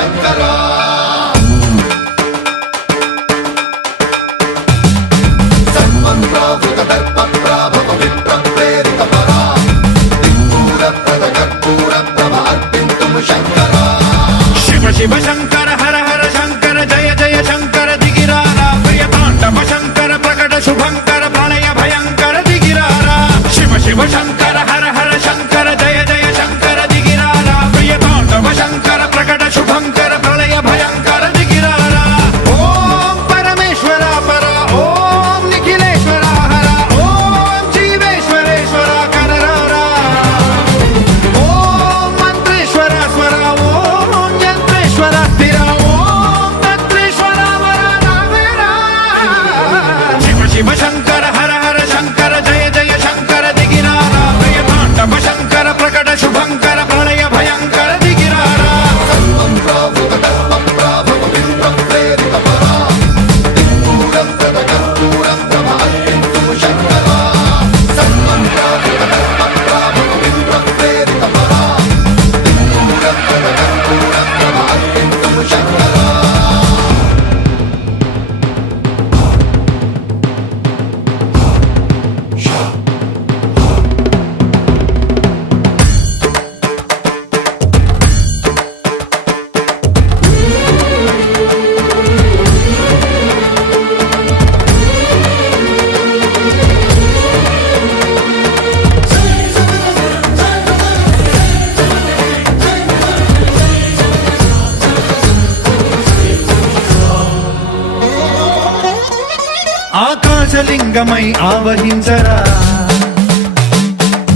శంకరా సన్మంత్రావృత దర్ప ప్రాభవ విప్ర ప్రేరిత పరా దిక్పూర ప్రద కర్పూర ప్రభ అర్పింతుం శంకరా శివ శివ శంకర హర హర శంకర జయ జయ శంకర దిగిరారా ప్రియ తాండవ శంకర ప్రకట శుభంకర ప్రళయ భయంకర దిగిరారా శివ శివ శంకర హర హర శంకర జయ జయ శంకర దిగిరారా ప్రియ తాండవ శంకర ప్రకట శుభంకర ప్రళయ భయంకర దిగిరారా ఓం పరమేశ్వర పర ఓం నిఖిలేశ్వర హర ఓం జీవేశ్వరేశ్వర కరరారా ఓం మంత్రేశ్వర స్వర ఓం యంత్రేశ్వర స్థిర ఓం తంత్రేశ్వర వర నావేరా శివ శివ శంకర హర హర శంకర జయ జయ శంకర దిగిరారా ప్రియ తాండవ శంకర ప్రకట శుభంకర ప్రళయ భయంకర దిగిరారా సన్మంత్రావృత దర్ప ప్రాభవ విప్ర ప్రేరిత పరా దిక్పూర ప్రద కర్పూర ప్రభ అర్పింతుం శంకరా సన్మంత్రావృత దర్ప ప్రాభవ విప్ర ప్రేరిత పరా దిక్పూర ప్రద కర్పూర ప్రభ అర్పింతుం శంకరా ఆకాశలింగమై ఆవహించరా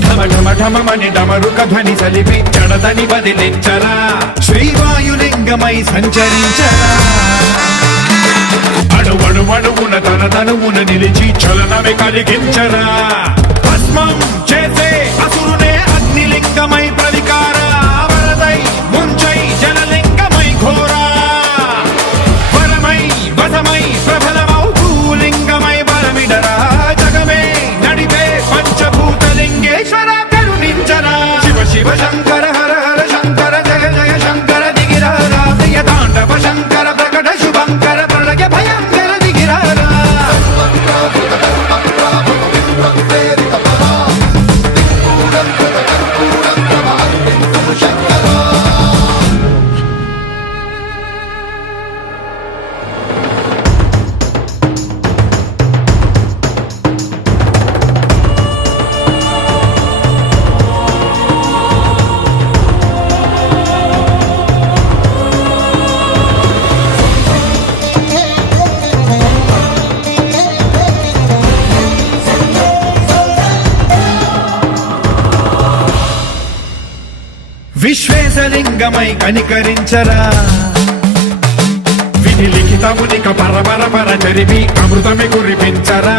ఢమ ఢమ ఢమమని డమరుక ధ్వని సలిపి జడదని బదిలించరా శ్రీవాయులింగమై సంచరించరా అణువణువున తన తనువున నిలిచి చలనమే కలిగించరా భస్మం చేసే అసురునే అగ్నిలింగమై ప్రవికార వరదై ముంచై జలలింగమై ఘోరా వరమై వసమై ప్రబలమౌ భూలింగమై బలమిడరా జగమే నడిపే పంచభూతలింగేశ్వర కరుణించరా శివ శివ శంకర హర హర శంకర జయ జయ శంకర దిగిరారా ప్రియ తాండవ శంకర ప్రకట శుభంకర ప్రళయ భయంకర దిగిరారా సన్మంత్రావృత దర్ప ప్రాభవ విప్ర ప్రేరిత పరా దిక్పూర ప్రద కర్పూర ప్రభ అర్పింతుం శంకరా విశ్వేశలింగమై కనికరించరా విధి లిఖితమునిక పరపర పర జరిపి అమృతమి కురిపించరా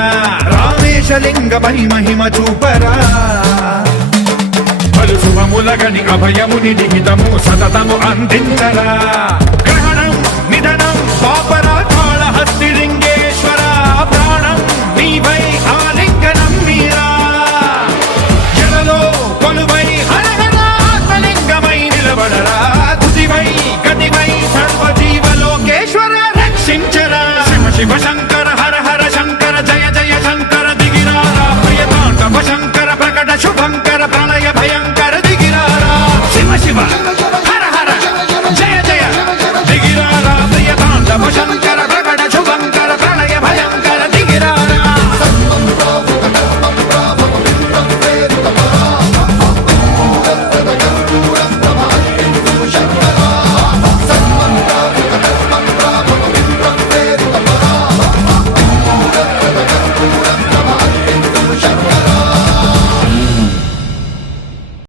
రామేశలింగమై మహిమ చూపరా పలు శుభములగని అభయముని నిహితము సతతము అందించరా గ్రహణం నిధనం పాపర